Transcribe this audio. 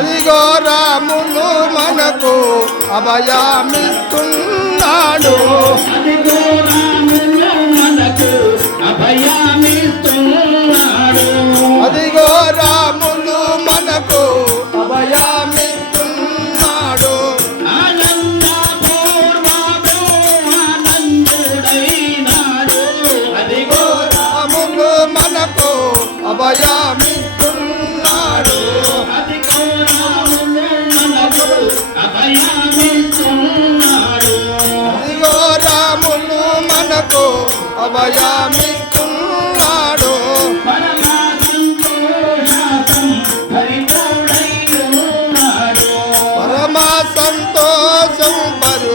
అదిగో రాములు మనకు అభయామిస్తున్నాడు. అభయామిస్తున్నాడు పరమ సంతోషం పరి